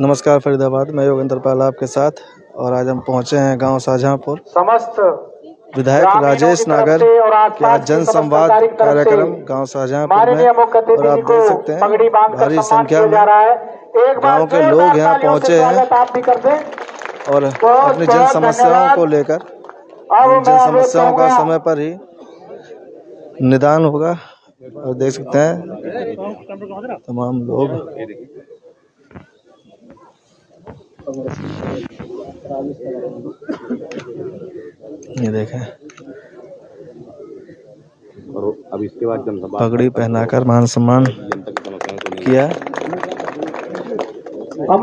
नमस्कार फरीदाबाद, मैं योगेंद्र पाल आपके साथ। और आज हम पहुंचे हैं गांव शाहजहांपुर। समस्त विधायक राजेश नागर के आज जन संवाद कार्यक्रम गांव शाहजहांपुर में, और आप देख सकते हैं भारी संख्या में गांव के लोग यहाँ पहुंचे हैं और अपनी जन समस्याओं को लेकर, जन समस्याओं का समय पर ही निदान होगा। और देख सकते हैं तमाम लोग ये देखें, और अब इसके बाद जनसभा पगड़ी पहनाकर मान सम्मान किया।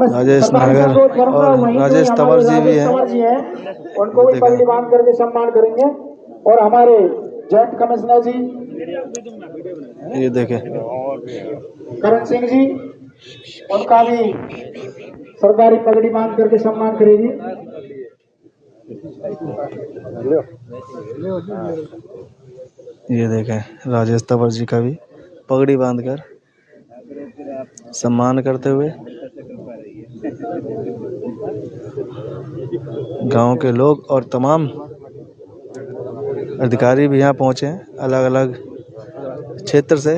राजेश नागर और राजेश तंवर जी भी हैं, उनको भी पगड़ी बांध करके सम्मान करेंगे। और हमारे जॉइंट कमिश्नर जी ये देखें, करण सिंह जी, उनका भी सरकारी पगड़ी बांध करके सम्मान करेगी। ये देखें राजेश तंवर जी का भी पगड़ी बांधकर सम्मान करते हुए गांव के लोग और तमाम अधिकारी भी यहाँ पहुंचे हैं अलग अलग क्षेत्र से।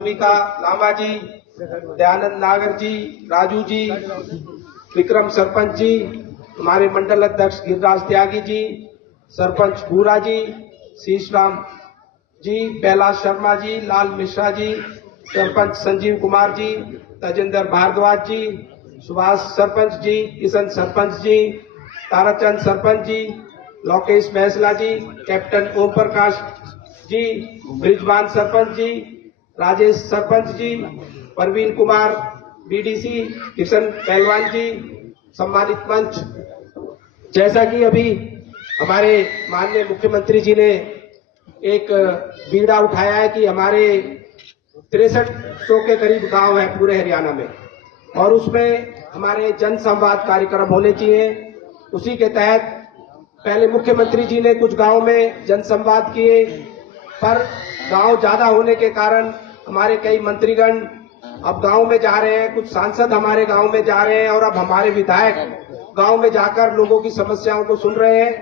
लामा जी, दयानंद नागर जी, राजू जी, विक्रम सरपंच जी, हमारे मंडल अध्यक्ष गिरिराज त्यागी जी, सरपंच भूरा जी, शीशराम जी, कैलाश शर्मा जी, लाल मिश्रा जी, सरपंच संजीव कुमार जी, तजेंद्र भारद्वाज जी, सुभाष सरपंच जी, किशन सरपंच जी, ताराचंद सरपंच जी, लोकेश फैसला जी, कैप्टन ओम प्रकाश जी, ब्रिजवान सरपंच जी, राजेश सरपंच जी, परवीन कुमार बीडीसी, किशन पहलवान जी, सम्मानित मंच। जैसा कि अभी हमारे माननीय मुख्यमंत्री जी ने एक बीड़ा उठाया है कि हमारे 6300 के करीब गांव है पूरे हरियाणा में, और उसमें हमारे जन संवाद कार्यक्रम होने चाहिए। उसी के तहत पहले मुख्यमंत्री जी ने कुछ गांव में जन संवाद किए, पर गांव ज्यादा होने के कारण हमारे कई मंत्रीगण अब गांव में जा रहे हैं, कुछ सांसद हमारे गांव में जा रहे हैं, और अब हमारे विधायक गांव में जाकर लोगों की समस्याओं को सुन रहे हैं।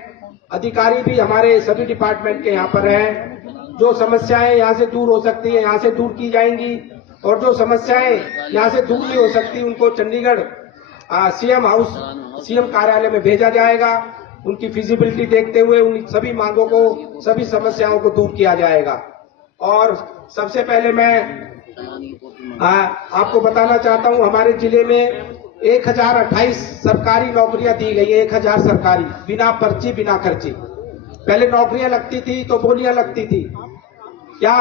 अधिकारी भी हमारे सभी डिपार्टमेंट के यहाँ पर हैं। जो समस्याएं यहाँ से दूर हो सकती है यहाँ से दूर की जाएंगी, और जो समस्याएं यहाँ से दूर नहीं हो सकती उनको चंडीगढ़ सीएम हाउस, सीएम कार्यालय में भेजा जाएगा। उनकी फिजिबिलिटी देखते हुए उन सभी मांगों को, सभी समस्याओं को दूर किया जाएगा। और सबसे पहले मैं आपको बताना चाहता हूं, हमारे जिले में 1028 सरकारी नौकरियां दी गई है, 1000 सरकारी, बिना पर्ची बिना खर्ची। पहले नौकरियां लगती थी तो बोलियां लगती थी, क्या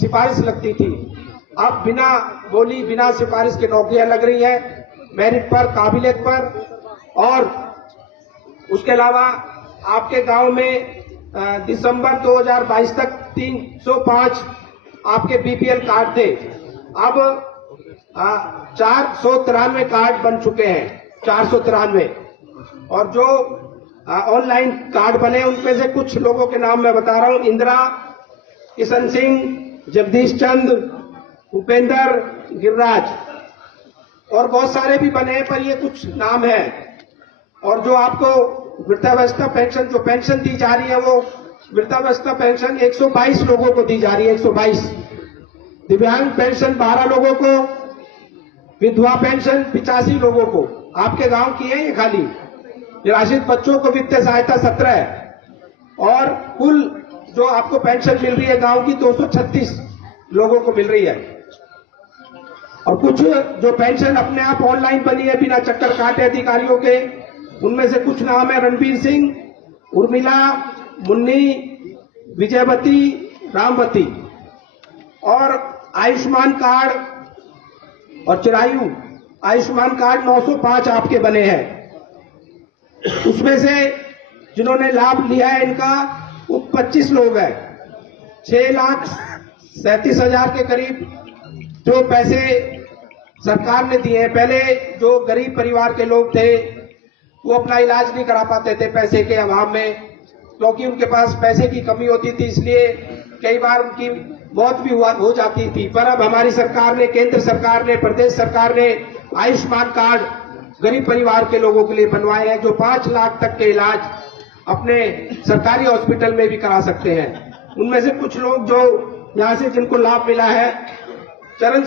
सिफारिश लगती थी। अब बिना बोली बिना सिफारिश की नौकरियां लग रही है, मेरिट पर, काबिलियत पर। और उसके अलावा आपके गांव में दिसंबर 2022 तक 305 आपके बीपीएल कार्ड थे, अब 493 कार्ड बन चुके हैं, 493। और जो ऑनलाइन कार्ड बने उनमें से कुछ लोगों के नाम मैं बता रहा हूं: इंदिरा, किशन सिंह, जगदीश चंद्र, उपेंद्र, गिरिराज, और बहुत सारे भी बने हैं, पर ये कुछ नाम है। और जो आपको वृद्धावस्था पेंशन, जो पेंशन दी जा रही है, वो वृद्धावस्था पेंशन 122 लोगों को दी जा रही है, 122। दिव्यांग पेंशन 12 लोगों को, विधवा पेंशन 85 लोगों को। आपके गांव की है ये खाली। निराश्रित बच्चों को वित्तीय सहायता 17, और कुल जो आपको पेंशन मिल रही है गांव की 236 लोगों को मिल रही है। और कुछ जो पेंशन अपने आप ऑनलाइन बनी है बिना चक्कर काटे अधिकारियों के, उनमें से कुछ नाम है: रणबीर सिंह, उर्मिला, मुन्नी, विजयवती, रामवती। और आयुष्मान कार्ड और चिरायु आयुष्मान कार्ड 905 आपके बने हैं। उसमें से जिन्होंने लाभ लिया है इनका वो 25 लोग हैं। 6,37,000 के करीब जो पैसे सरकार ने दिए हैं। पहले जो गरीब परिवार के लोग थे वो अपना इलाज नहीं करा पाते थे पैसे के अभाव में, क्योंकि उनके पास पैसे की कमी होती थी, इसलिए कई बार उनकी मौत भी हो जाती थी। पर अब हमारी सरकार ने, केंद्र सरकार ने, प्रदेश सरकार ने आयुष्मान कार्ड गरीब परिवार के लोगों के लिए बनवाए हैं, जो 5 लाख तक के इलाज अपने सरकारी हॉस्पिटल में भी करा सकते हैं। उनमें से कुछ लोग जो यहां से जिनको लाभ मिला है: चरण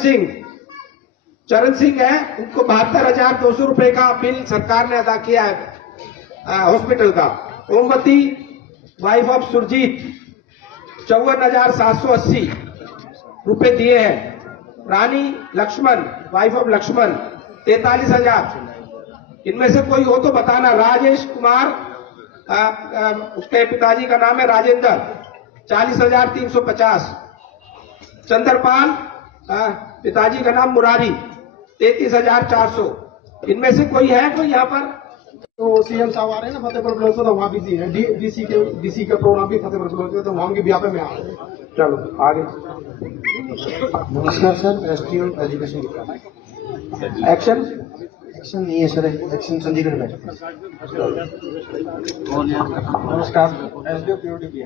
सिंह है, उनको 72,200 रुपए का बिल सरकार ने अदा किया है हॉस्पिटल का। ओमवती, वाइफ ऑफ सुरजीत, 54,780 रुपए दिए हैं। रानी लक्ष्मण, वाइफ ऑफ लक्ष्मण, 43,000। इनमें से कोई हो तो बताना। राजेश कुमार, उसके पिताजी का नाम है राजेंद्र, 40,350। चंद्रपाल, पिताजी का नाम मुरारी, 33,400। इनमें से कोई है कोई यहाँ पर? तो सीएम साहब आ रहे हैं ना फतेहपुर ब्लॉक से, तो वहाँ बिजी है। डीसी का प्रोग्राम भी फतेहपुर ब्लॉक में, तो वहाँ के ब्याह में आ रहे हैं। चलो आगे। नमस्कार sir, SDO education department. Action नहीं है सर, एक्शन चंडीगढ़ में। नमस्कार, एसडीओ पीओटी।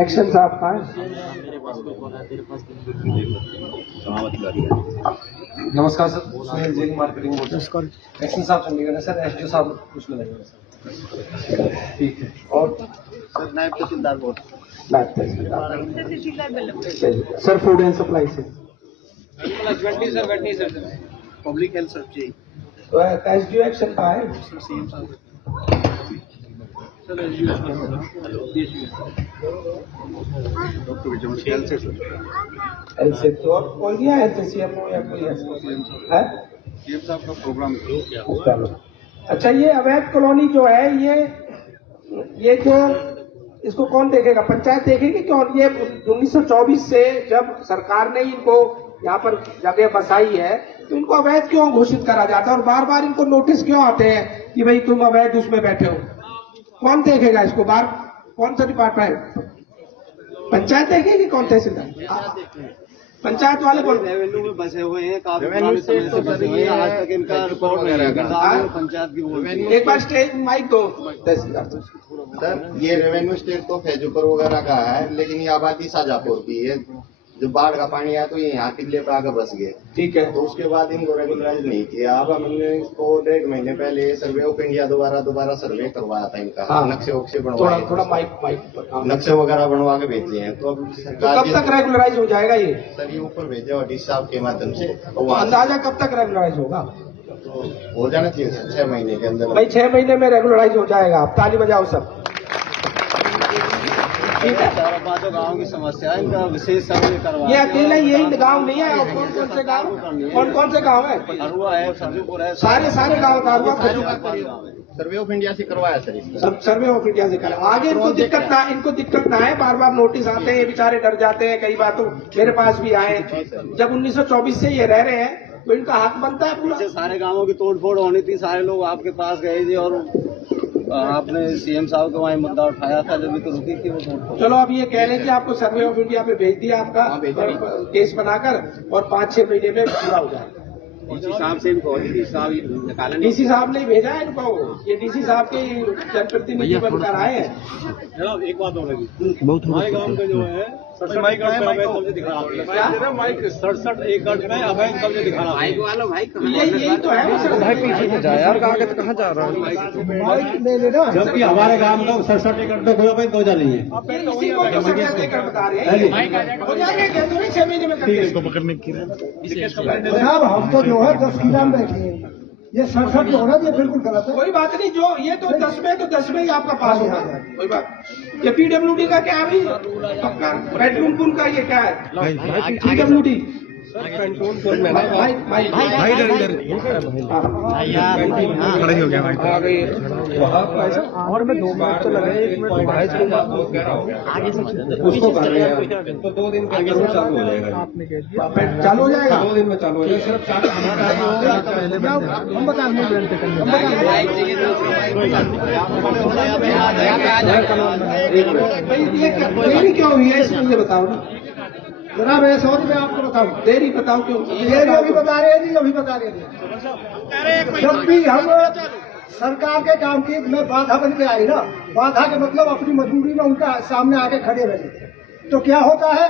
एक्शन साहब का नमस्कार sir, Sunil ji, marketing board. Action साहब चंडीगढ़ है सर, एसडीओ साहब उसमें लगेगा सर। ठीक है। और सर नायब tehsildar board, sir food and supply से। पब्लिक हेल्थ सब्जी, तो एसडीओ एक्शन का है। सर डॉक्टर विजय हेल्थ से सर, एल से तो और कोई नहीं है, सीएमओ या कोई है? सीएम साहब का प्रोग्राम। चलो अच्छा, ये अवैध कॉलोनी जो है, ये जो इसको कौन देखेगा? पंचायत देखेगी क्यों? ये 1924 से जब सरकार ने इनको यहाँ पर जगह बसाई है, तो इनको अवैध क्यों घोषित करा जाता है और बार बार इनको नोटिस क्यों आते हैं कि भाई तुम अवैध उसमें बैठे हो? कौन देखेगा इसको? बार कौन सा डिपार्टमेंट? पंचायत देखेगी? कौन तहसीलदार? पंचायत वाले बोल। रेवेन्यू में बसे हुए हैं, काफी पुराने समय से बसे हुए हैं, आज तक इनका रिपोर्ट नहीं है। पंचायत की बोल, एक बार स्टेज माइक दो तहसीलदार। सर ये रेवेन्यू स्टेट तो फैजूपुर वगैरह का है, लेकिन ये आबादी शाजापुर की है। जब बाढ़ का पानी आया तो ये यहाँ किले पे आकर बस गए। ठीक है। तो उसके बाद इनको रेगुलराइज नहीं किया। अब हमने इसको 1.5 महीने पहले सर्वे ऑफ इंडिया दोबारा सर्वे करवाया था इनका। हाँ। नक्शे वक्शे थोड़ा बनवाए, माइक नक्शे वगैरह बनवा के भेजे हैं। तो अब तो सरकार कब तक रेगुलराइज हो जाएगा ये? सर ये ऊपर भेजे और डीसी साहब के माध्यम से, तो तो वहाँ अंदाजा कब तक रेगुलराइज होगा? तो हो जाना चाहिए 6 महीने के अंदर। भाई 6 महीने में रेगुलराइज हो जाएगा। आप ताली बजाओ सब। ठीक है। चारों पांचों गाँव की समस्या है, इनका विशेष सर्वे करवा। ये अकेला यही गांव नहीं है, कौन कौन से गांव, कौन कौन से गांव है? हरुआ है, सरजूपुर है, सारे गाँव दारुआ सर्वे ऑफ इंडिया से करवाया सर इसका। सब सर्वे ऑफ इंडिया से करा। आगे इनको दिक्कत ना है, बार बार नोटिस आते हैं, ये बेचारे डर जाते हैं। कई बार तो मेरे पास भी आए, जब 1924 से ये रह रहे हैं तो इनका हक बनता है पूरा। सारे गांवों की तोड़फोड़ होनी थी, सारे लोग आपके पास गए थे और आपने सीएम साहब को वहाँ मुद्दा उठाया था, जब भी तो रुकी थी वो तोड़फोड़। चलो अब ये कह रहे हैं कि आपको सर्वे ऑफ इंडिया पे भेज दिया आपका केस बनाकर, और 5-6 महीने में पूरा हो जाएगा। डीसी साहब से इनको डीसी साहब निकाला नहीं। डीसी साहब ने भेजा है इनको, ये डीसी साहब के जनप्रतिनिधि बनकर आए हैं। जनाब एक बात और लगी, हमारे गाँव का जो है 67 एकड़ में अवैध कब्जे दिखा रहा है, 67 एकड़ में अवैध कब्जे दिखा रहा है। यही तो है। भाई पीछे से जा यार, आगे तो कहाँ जा रहा है? जबकि हमारे गाँव का 67 एकड़ में कोई अवैध कब्जा नहीं है। इसी को तो 67 एकड़ बता रहे हैं, हो जाएगा क्या? 6 महीने में करके जनाब हम तो जो है 10 किला में बैठे हैं, ये 67 जो होना ये बिल्कुल गलत है। कोई बात नहीं, जो ये तो 10 में ही आपका पास होगा, कोई बात। ये पीडब्ल्यूडी का क्या है भाई, पक्का बेडरूम का ये क्या है पीडब्ल्यूडी? भाई इधर खड़े हो गया भाई। और मैं 2 मिनट तो लगे, 1 मिनट भाई उसको कर रहे हैं तो 2 दिन के अंदर चालू हो जाएगा। आपने कह दिया चालू हो जाएगा, 2 दिन में चालू हो जाएगा। सिर्फ हम बता देंगे बेल्ट करने देरी क्यों हुई है इसमें मुझे बताओ ना जनाब ऐसा हो तो मैं आपको बताऊं, देरी बताओ क्यों? ये अभी बता रहे हैं जी, अभी बता रहे हैं। जब भी हम सरकार के काम की में बाधा बन के आई ना, बाधा के मतलब अपनी मजबूरी में उनका सामने आके खड़े रहे, तो क्या होता है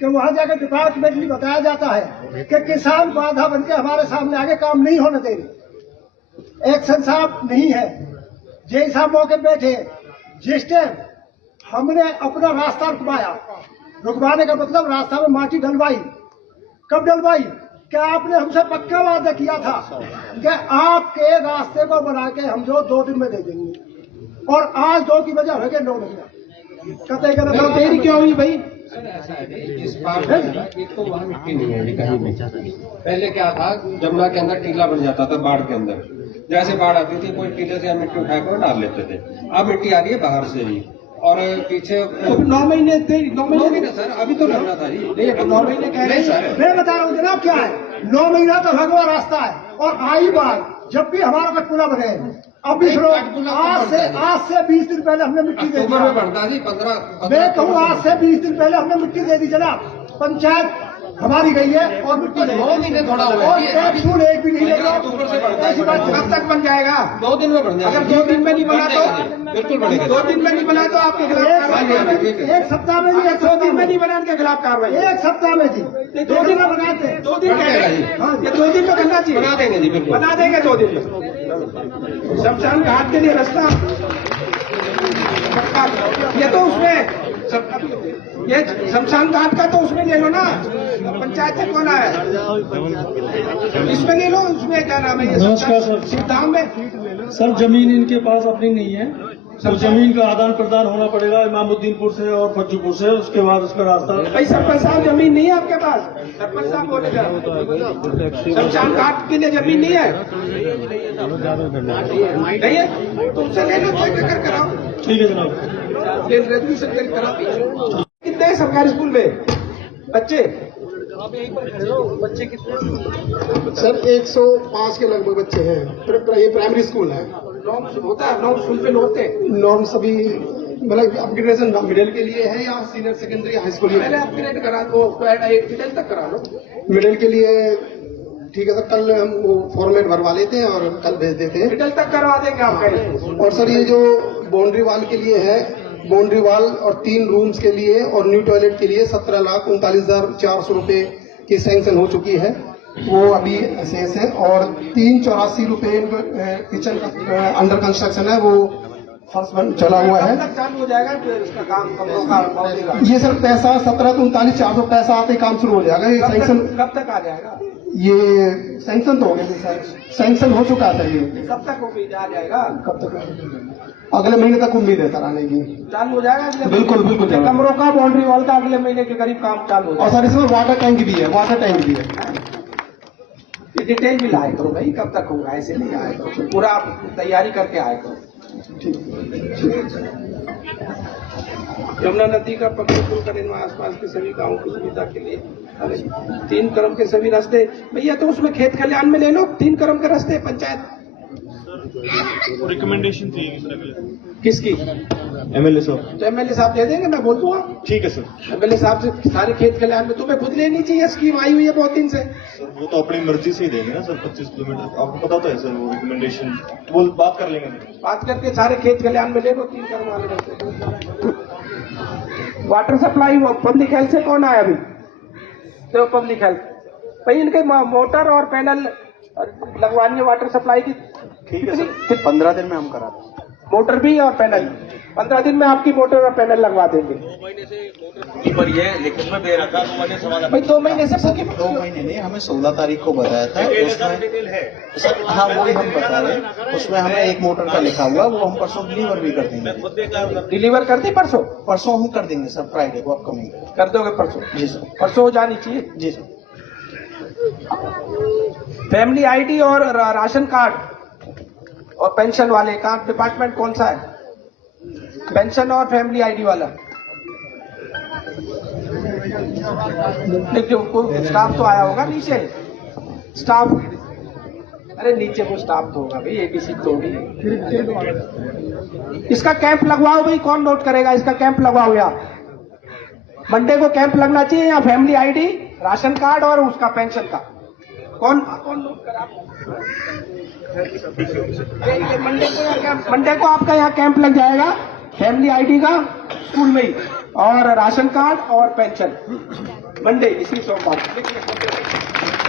कि वहाँ जाकर डिपार्टमेंटली बताया जाता है कि किसान बाधा बन के हमारे सामने आगे काम नहीं होने देंगे। एक्शन साहब नहीं है, जे साहब मौके बैठे, जिस टाइम हमने अपना रास्ता रुकवाने का मतलब रास्ता में माटी डलवाई। कब डलवाई? क्या आपने हमसे पक्का वादा किया था कि आपके रास्ते को बना के हम जो 2 दिन में दे देंगे, और आज 2 की वजह हो गए 9 महीना। कतई गलत देरी क्यों हुई भाई? इस बार एक तो वहाँ मिट्टी नहीं है कहीं भी। पहले क्या था, जमुना के अंदर टीला बन जाता था, बाढ़ के अंदर जैसे बाढ़ आती थी कोई टीले से मिट्टी उठाकर डाल लेते थे। अब मिट्टी आ रही है बाहर से ही, और पीछे 9 महीने थे, 9 महीने सर अभी तो लगना था जी। नहीं, 9 महीने कह रहे हैं सर। मैं बता रहा हूँ जनाब क्या है, 9 महीना तो भगवा रास्ता है, और आई बार जब भी हमारा कटपुरा बने, अभी आज से 20 दिन पहले हमने मिट्टी दे दी। अक्टूबर में बढ़ता जी 15। मैं कहूँ आज से 20 दिन पहले हमने मिट्टी दे दी जनाब। पंचायत हमारी गई है और मिट्टी नहीं, 2 महीने थोड़ा और कैप्सूल एक भी नहीं लगा। ऐसी बात कब तक बन जाएगा? 2 दिन में बढ़ जाएगा। अगर 2 दिन में नहीं बना तो बिल्कुल बढ़ेगा। 2 दिन में नहीं बना तो आपके खिलाफ कार्रवाई। एक सप्ताह में जी, 2 दिन में नहीं बना के खिलाफ कार्रवाई। एक सप्ताह में जी 2 दिन में बनाते हैं। 2 दिन कह रहे हैं, हाँ, ये 2 दिन में बनना चाहिए। बना देंगे जी, बिल्कुल बना देंगे 2 दिन में। शमशान घाट के लिए रास्ता ये तो उसमें ये शमशान घाट का तो उसमें ले लो ना, पंचायत से कौन है, इसमें ले लो। उसमें क्या नाम है, नमस्कार सर। सिद्धांत में सर जमीन इनके पास अपनी नहीं है, तो जमीन का आदान प्रदान होना पड़ेगा इमामुद्दीनपुर से और फज्जूपुर से, उसके बाद उसका रास्ता। भाई सरपंच साहब जमीन नहीं है आपके पास? सरपंच साहब बोलेगा शमशान घाट के लिए जमीन नहीं है, नहीं है तो उससे ले लो, कर कराओ। ठीक है जनाब। रेजोल्यूशन कराओ। कितने हैं सरकारी स्कूल में बच्चे? सर 105 के लगभग बच्चे हैं, ये प्राइमरी स्कूल है। नॉर्म्स होता है, नॉर्म्स स्कूल पे होते हैं। नॉर्म्स अभी मतलब अपग्रेडेशन मिडिल के लिए है या सीनियर सेकेंडरी हाई स्कूल? पहले अपग्रेड करा दो, 8 तक करा लो। मिडिल के लिए ठीक है सर, कल हम वो फॉर्मेट भरवा लेते हैं और कल भेज देते हैं। मिडिल तक करवा देंगे आपका। और सर ये जो बाउंड्री वाल के लिए है, बाउंड्री वाल और 3 रूम्स के लिए और न्यू टॉयलेट के लिए 17,39,400 रुपए की सैंक्शन हो चुकी है, वो अभी शेष है। और 384 रुपए किचन का अंडर कंस्ट्रक्शन है, वो फर्स्ट वन चला हुआ है। तक चालू हो जाएगा इसका काम, कमरों का ये सर पैसा 17,39,400 पैसा आते ही काम शुरू हो जाएगा। ये सैंक्शन कब तक आ जाएगा? ये सैंक्शन तो हो गया सर, सैंक्शन हो चुका है सर। ये कब तक उम्मीद आ जाएगा? कब तक? अगले महीने तक उम्मीद है सर आने की। चालू हो जाएगा अगले बिल्कुल बिल्कुल महीने? कमरों का बाउंड्री वॉल का अगले महीने के करीब काम चालू हो और जाएगा। सर इसमें वाटर टैंक भी है, वाटर टैंक भी है। ये डिटेल भी लाए करो भाई, कब तक होगा, ऐसे नहीं आए करो, पूरा आप तैयारी करके आए करो। यमुना नदी का पक्का पुल का निर्माण आसपास के सभी गांवों की सुविधा के लिए 3 करोड़ के सभी रास्ते। भैया तो उसमें खेत कल्याण में ले लो 3 करोड़ के रास्ते पंचायत। रिकमेंडेशन थी किसकी? एमएलए साहब। तो एमएलए साहब दे देंगे, मैं बोल दूंगा। ठीक है सर। एमएलए साहब से सारे खेत कल्याण में तुम्हें खुद लेनी चाहिए, स्कीम आई हुई है बहुत दिन से। सर वो तो अपनी मर्जी से ही देंगे ना सर, 25 किलोमीटर आपको पता तो है सर, वो रिकमेंडेशन वो बात कर लेंगे। बात करके सारे खेत कल्याण में ले लो 3 करोड़ वाले रास्ते। वाटर सप्लाई पब्लिक हेल्थ से कौन आया अभी? तो पब्लिक हेल्थ भाई इनके मोटर और पैनल लगवानी है वाटर सप्लाई की। ठीक है सर। फिर 15 दिन में हम करा दें मोटर भी और पैनल। 15 दिन में आपकी मोटर और पैनल लगवा देंगे। 2 महीने से पर ये लिखित में दे रखा 2 महीने समाधान। भाई 2 महीने से 2 महीने नहीं, हमें 16 तारीख को बताया था। डिटेल है सर हाँ वही हम बता रहे हैं, उसमें हमें 1 मोटर का लिखा हुआ, वो हम परसों डिलीवर भी कर देंगे। डिलीवर कर दी परसों? परसों हम कर देंगे सर, फ्राइडे को अपकमिंग कर दोगे परसों? जी सर। परसों हो जानी चाहिए। जी सर। फैमिली आईडी और राशन कार्ड और पेंशन वाले का डिपार्टमेंट कौन सा है? पेंशन और फैमिली आईडी वाला। लेकिन स्टाफ तो आया होगा नीचे, स्टाफ। अरे नीचे वो स्टाफ तो होगा भाई, एबीसी तो होगी। इसका कैंप लगवाओ भाई, कौन नोट करेगा? इसका कैंप लगवाओ यार। मंडे को कैंप लगना चाहिए या फैमिली आईडी, राशन कार्ड और उसका पेंशन का। कौन नोट करा? मंडे को आपका यहाँ कैंप लग जाएगा, फैमिली आईडी का स्कूल में ही, और राशन कार्ड और पेंशन। मंडे इसी सोमवार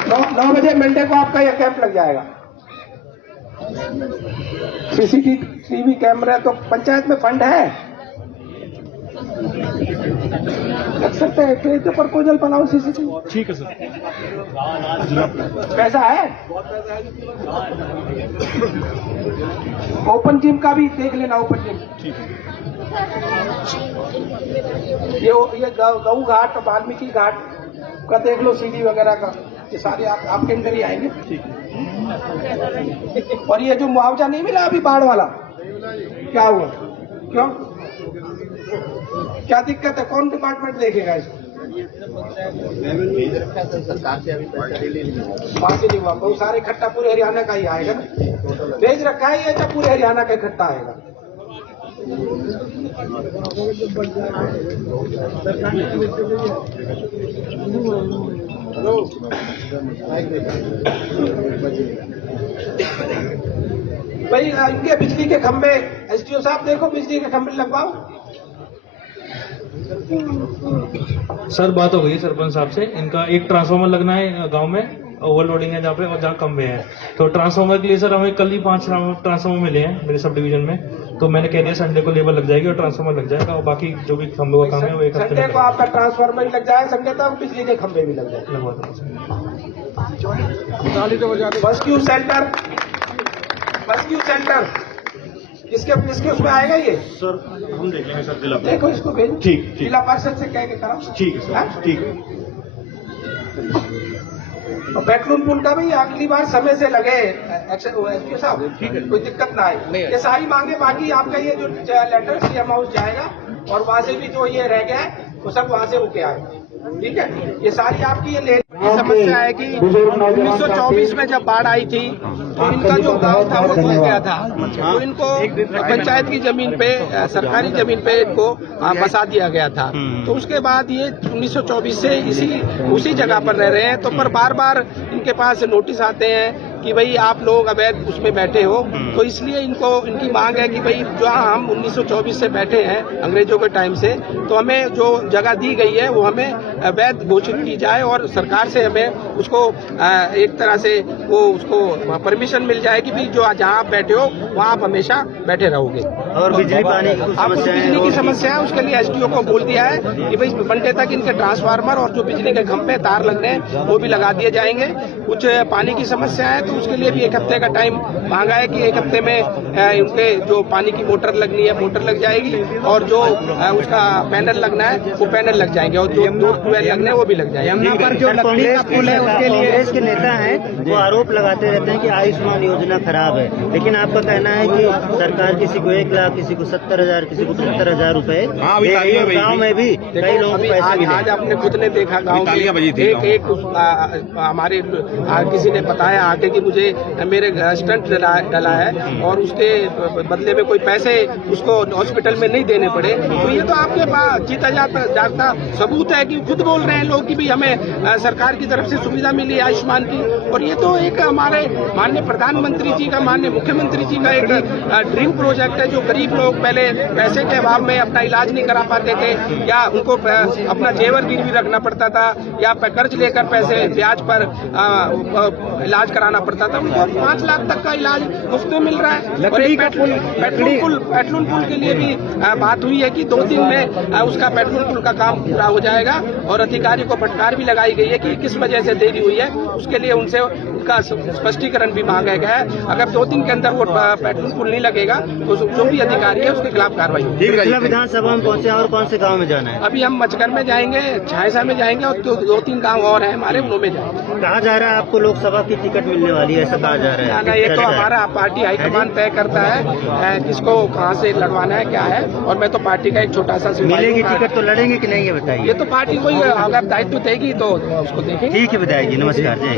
9 बजे मंडे को आपका यह कैंप लग जाएगा। सीसीटीवी कैमरा तो पंचायत में फंड है, लग सकते हैं। तो प्रपोजल बनाओ सीसीटीवी। ठीक है सर। पैसा है? ओपन जिम का भी देख लेना, ओपन जिम। ठीक है। ये गऊ घाट, वाल्मीकि घाट का देख लो, सीडी वगैरह का, ये सारे आपके अंदर ही आएंगे। ठीक है। और ये जो मुआवजा नहीं मिला अभी बाढ़ वाला, क्या हुआ? क्यों, क्या दिक्कत है? कौन डिपार्टमेंट देखेगा इसको? सरकार से अभी पैसा वहां से नहीं हुआ, बहुत सारे इकट्ठा पूरे हरियाणा का ही आएगा ना। भेज रखा है ये, जब पूरे हरियाणा का इकट्ठा आएगा। भाई इनके बिजली के खंभे, एसडीओ साहब देखो बिजली के खंभे लगवाओ। सर बात हो गई सरपंच साहब से, इनका एक ट्रांसफार्मर लगना है गांव में, ओवरलोडिंग है जहाँ पे और जहाँ खंभे हैं। तो ट्रांसफार्मर के लिए सर हमें कल ही 5 ट्रांसफार्मर मिले हैं मेरे सब डिवीजन में, तो मैंने कह दिया संडे को लेबर लग जाएगी और ट्रांसफार्मर लग जाएगा, और बाकी जो भी खंभे का काम है वो एक हफ्ते संडे को आपका ट्रांसफार्मर भी लग जाए, संडे तक बिजली के खंभे भी लग जाए। रेस्क्यू सेंटर, रेस्क्यू सेंटर किसके उसमें आएगा ये? सर हम देख लेंगे सर, जिला देखो इसको भेज। ठीक। जिला पार्षद से कह के कराओ। ठीक है सर। ठीक है। और बैकरूम पुल का भी अगली बार समय से लगे एसपी साहब, ठीक है, कोई दिक्कत ना आए। ये सारी मांगे, बाकी आपका ये जो लेटर सीएम हाउस जाएगा और वहां से भी जो ये रह गया है वो सब वहां से होके आए, ठीक है। ये सारी आपकी ये समस्या है कि 1924 में जब बाढ़ आई थी तो इनका जो गांव था वो डूब गया था, तो इनको पंचायत की जमीन पे, सरकारी जमीन पे इनको बसा दिया गया था। तो उसके बाद ये 1924 से उसी जगह पर रह रहे हैं। तो पर बार बार इनके पास नोटिस आते हैं कि भाई आप लोग अवैध उसमें बैठे हो, तो इसलिए इनकी मांग है कि भाई जो हम 1924 से बैठे हैं अंग्रेजों के टाइम से, तो हमें जो जगह दी गई है वो हमें अवैध घोषित की जाए और सरकार से हमें उसको एक तरह से वो उसको परमिशन मिल जाए कि भाई जो जहाँ आप बैठे हो वहाँ आप हमेशा बैठे रहोगे। और बिजली पानी बिजली की समस्या है, उसके लिए एसडीओ को बोल दिया है कि भाई मंडे तक इनके ट्रांसफार्मर और जो बिजली के खंभे तार लगने हैं वो भी लगा दिए जाएंगे। कुछ पानी की समस्या है तो उसके लिए भी 1 हफ्ते का टाइम मांगा है कि 1 हफ्ते में उनके जो पानी की मोटर लगनी है मोटर लग जाएगी और जो उसका पैनल लगना है वो पैनल लग जाएंगे और जो 2 ट्यूबवेल लगने हैं वो भी लग जाएंगे। कांग्रेस के नेता हैं वो आरोप लगाते रहते हैं कि आयुष्मान योजना खराब है, लेकिन आपका कहना है कि सरकार किसी को 1 लाख, किसी को 70,000, किसी को 75,000 रुपए, गाँव में भी कई लोगों को पैसे मिले। आज आपने खुद ने देखा गाँव में एक हमारे किसी ने बताया आके कि मुझे मेरे स्टंट डला है और उसके बदले में कोई पैसे उसको हॉस्पिटल में नहीं देने पड़े, तो ये तो आपके पास जीता जागता सबूत है कि खुद बोल रहे हैं लोग कि भाई हमें सरकार की तरफ से सुविधा मिली आयुष्मान की। और ये तो एक हमारे माननीय प्रधानमंत्री जी का, माननीय मुख्यमंत्री जी का एक ड्रीम प्रोजेक्ट है। जो गरीब लोग पहले पैसे के अभाव में अपना इलाज नहीं करा पाते थे या उनको अपना जेवर गिरवी रखना पड़ता था या कर्ज लेकर पैसे ब्याज पर इलाज कराना पड़ता था, उनको 5 लाख तक का इलाज मुफ्त में मिल रहा है। और एक पेट्रोल पुल के लिए भी बात हुई है कि 2 दिन में उसका पेट्रोल पुल का काम पूरा हो जाएगा और अधिकारी को फटकार भी लगाई गई है कि किस वजह से देरी हुई है। उसके लिए उनसे उनका स्पष्टीकरण भी मांगा गया है। अगर 2 दिन के अंदर वो पेट्रोल पुल नहीं लगेगा तो जो भी अधिकारी है उसके खिलाफ कार्रवाई होगी। विधानसभा में पहुंचे और कौन से गाँव में जाना है? अभी हम मचकर में जाएंगे, छायसा में जाएंगे और 2-3 गाँव और है हमारे, उनों में जाएंगे। कहा जा रहा है आपको लोकसभा की टिकट मिलने वाली है, ऐसा कहा जा रहा है? ये तो हमारा पार्टी हाईकमान तय करता है किसको कहाँ से लड़वाना है क्या है, और मैं तो पार्टी का एक छोटा सा मिलेगी टिकट तो लड़ेंगे कि नहीं, ये बताइए। ये तो पार्टी कोई अगर दायित्व देगी तो उसको देखेंगे। ठीक है विधायक जी, नमस्कार, जय।